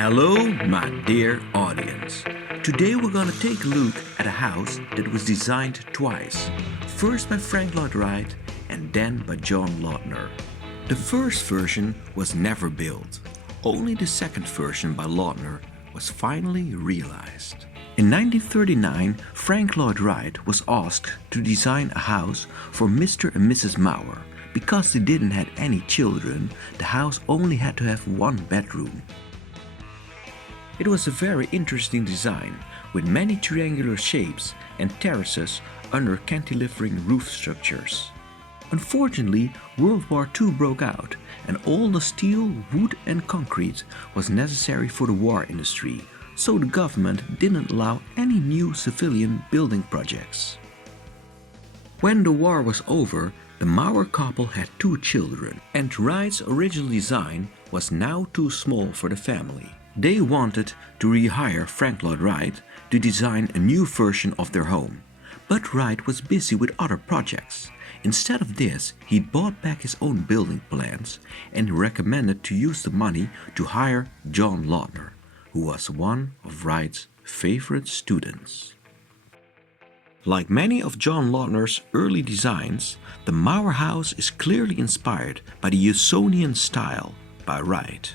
Hello, my dear audience. Today we're gonna take a look at a house that was designed twice. First by Frank Lloyd Wright and then by John Lautner. The first version was never built. Only the second version by Lautner was finally realized. In 1939, Frank Lloyd Wright was asked to design a house for Mr. and Mrs. Maurer. Because they didn't have any children, the house only had to have one bedroom. It was a very interesting design, with many triangular shapes and terraces under cantilevering roof structures. Unfortunately, World War II broke out, and all the steel, wood and concrete was necessary for the war industry, so the government didn't allow any new civilian building projects. When the war was over, the Maurer couple had 2 children, and Wright's original design was now too small for the family. They wanted to rehire Frank Lloyd Wright to design a new version of their home, but Wright was busy with other projects. Instead of this, he bought back his own building plans and recommended to use the money to hire John Lautner, who was one of Wright's favorite students. Like many of John Lautner's early designs, the Maurer house is clearly inspired by the Usonian style by Wright.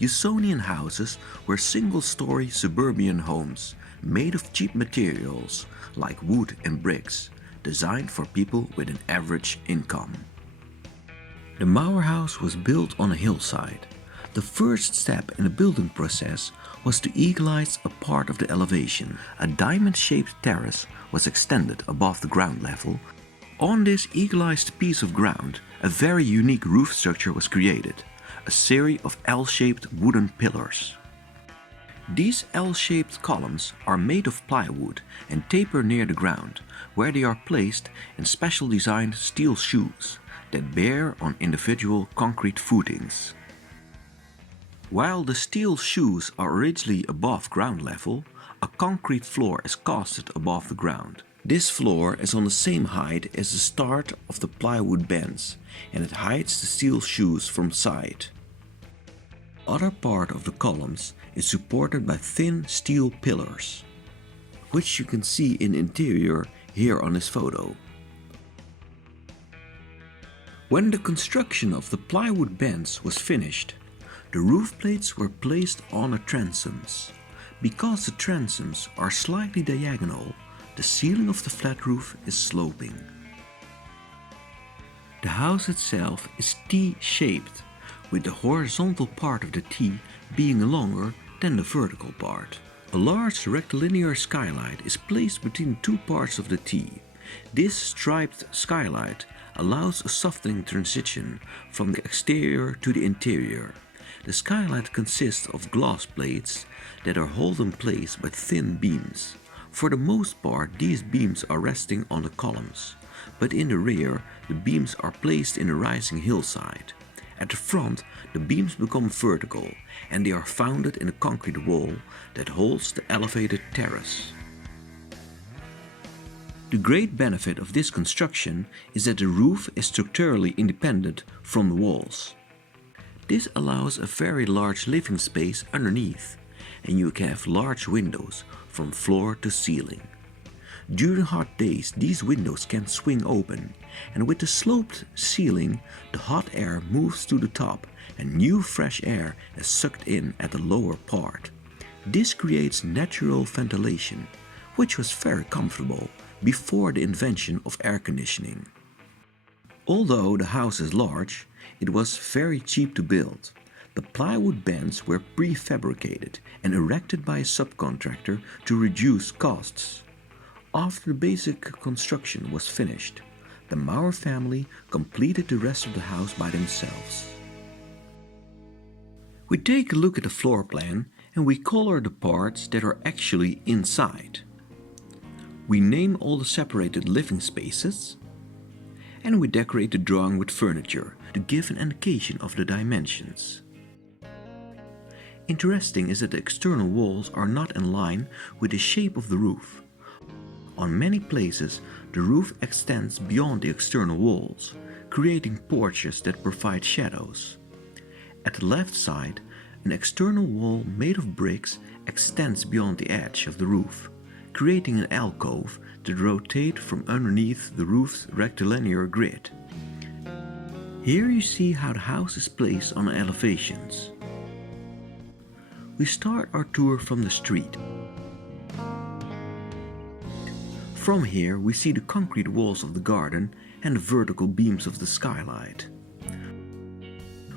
Usonian houses were single-story suburban homes made of cheap materials like wood and bricks, designed for people with an average income. The Maurer house was built on a hillside. The first step in the building process was to equalize a part of the elevation. A diamond-shaped terrace was extended above the ground level. On this equalized piece of ground, a very unique roof structure was created, a series of L-shaped wooden pillars. These L-shaped columns are made of plywood and taper near the ground, where they are placed in special designed steel shoes that bear on individual concrete footings. While the steel shoes are originally above ground level, a concrete floor is casted above the ground. This floor is on the same height as the start of the plywood bends, and it hides the steel shoes from sight. Other part of the columns is supported by thin steel pillars, which you can see in the interior here on this photo. When the construction of the plywood bends was finished, the roof plates were placed on the transoms. Because the transoms are slightly diagonal, the ceiling of the flat roof is sloping. The house itself is T-shaped, with the horizontal part of the T being longer than the vertical part. A large rectilinear skylight is placed between 2 parts of the T. This striped skylight allows a softening transition from the exterior to the interior. The skylight consists of glass plates that are held in place by thin beams. For the most part, these beams are resting on the columns, but in the rear, the beams are placed in a rising hillside. At the front, the beams become vertical, and they are founded in a concrete wall that holds the elevated terrace. The great benefit of this construction is that the roof is structurally independent from the walls. This allows a very large living space underneath, and you can have large windows from floor to ceiling. During hot days, these windows can swing open, and with the sloped ceiling, the hot air moves to the top and new fresh air is sucked in at the lower part. This creates natural ventilation, which was very comfortable before the invention of air conditioning. Although the house is large, it was very cheap to build. The plywood bends were prefabricated and erected by a subcontractor to reduce costs. After the basic construction was finished, the Maurer family completed the rest of the house by themselves. We take a look at the floor plan and we color the parts that are actually inside. We name all the separated living spaces, and we decorate the drawing with furniture to give an indication of the dimensions. Interesting is that the external walls are not in line with the shape of the roof. On many places, the roof extends beyond the external walls, creating porches that provide shadows. At the left side, An external wall made of bricks extends beyond the edge of the roof, creating an alcove that rotates from underneath the roof's rectilinear grid. Here you see how the house is placed on elevations. We start our tour from the street. From here we see the concrete walls of the garden and the vertical beams of the skylight.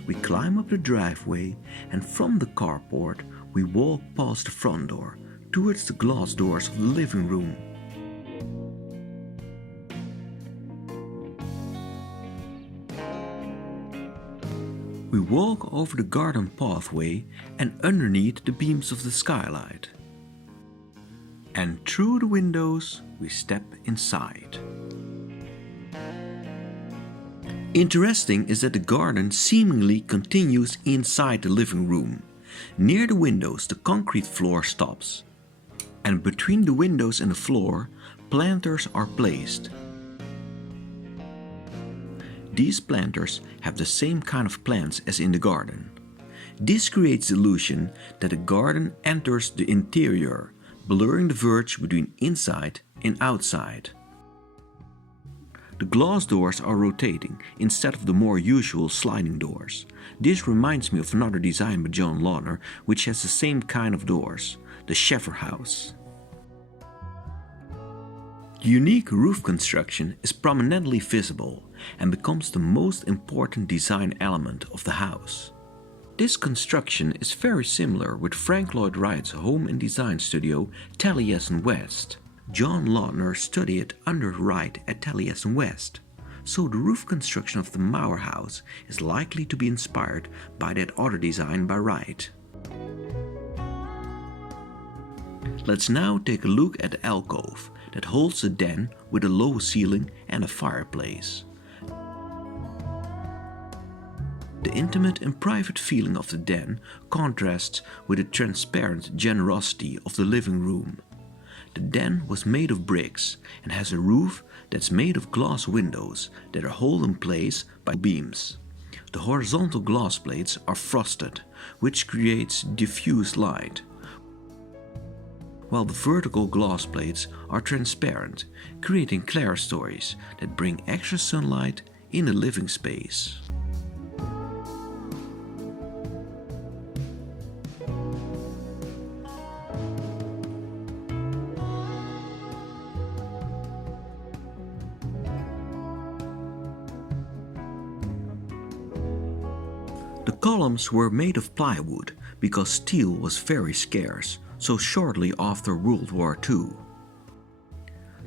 We climb up the driveway and from the carport we walk past the front door towards the glass doors of the living room. We walk over the garden pathway and underneath the beams of the skylight. And through the windows we step inside. Interesting is that the garden seemingly continues inside the living room. Near the windows the concrete floor stops. And between the windows and the floor, planters are placed. These planters have the same kind of plants as in the garden. This creates the illusion that the garden enters the interior, blurring the verge between inside and outside. The glass doors are rotating instead of the more usual sliding doors. This reminds me of another design by John Lautner, which has the same kind of doors, the Sheffer house. The unique roof construction is prominently visible and becomes the most important design element of the house. This construction is very similar with Frank Lloyd Wright's home and design studio Taliesin West. John Lautner studied under Wright at Taliesin West, so the roof construction of the Mauer house is likely to be inspired by that other design by Wright. Let's now take a look at the alcove that holds the den with a low ceiling and a fireplace. The intimate and private feeling of the den contrasts with the transparent generosity of the living room. The den was made of bricks and has a roof that's made of glass windows that are held in place by beams. The horizontal glass plates are frosted, which creates diffuse light, while the vertical glass plates are transparent, creating clerestories that bring extra sunlight in the living space. The columns were made of plywood because steel was very scarce, so shortly after World War II.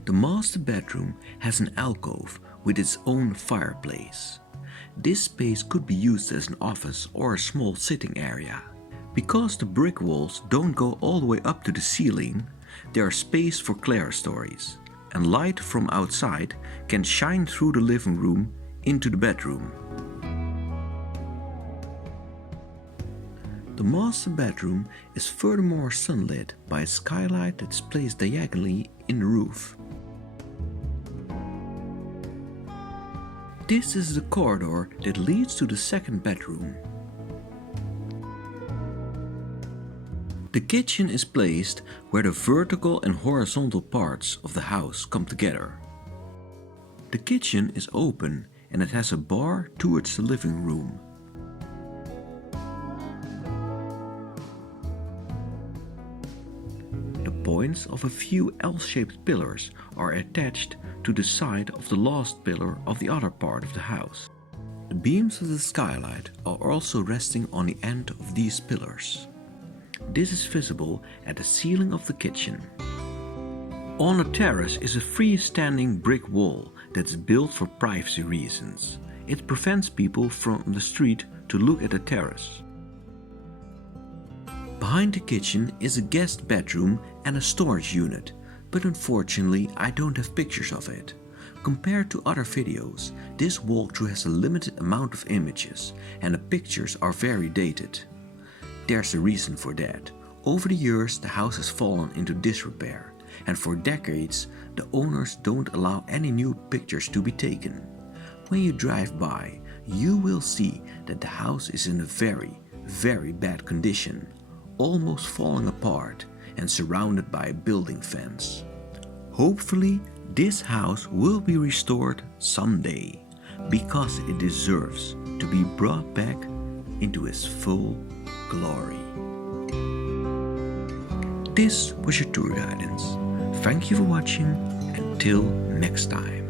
The master bedroom has an alcove with its own fireplace. This space could be used as an office or a small sitting area. Because the brick walls don't go all the way up to the ceiling, there is space for clerestories, and light from outside can shine through the living room into the bedroom. The master bedroom is furthermore sunlit by a skylight that's placed diagonally in the roof. This is the corridor that leads to the second bedroom. The kitchen is placed where the vertical and horizontal parts of the house come together. The kitchen is open and it has a bar towards the living room. Points of a few L-shaped pillars are attached to the side of the last pillar of the other part of the house. The beams of the skylight are also resting on the end of these pillars. This is visible at the ceiling of the kitchen. On the terrace is a freestanding brick wall that's built for privacy reasons. It prevents people from the street to look at the terrace. Behind the kitchen is a guest bedroom and a storage unit, but unfortunately I don't have pictures of it. Compared to other videos, this walkthrough has a limited amount of images and the pictures are very dated. There's a reason for that. Over the years the house has fallen into disrepair and for decades the owners don't allow any new pictures to be taken. When you drive by, you will see that the house is in a very, very bad condition, almost falling apart and surrounded by a building fence. Hopefully, this house will be restored someday because it deserves to be brought back into its full glory. This was your tour guidance. Thank you for watching. Until next time.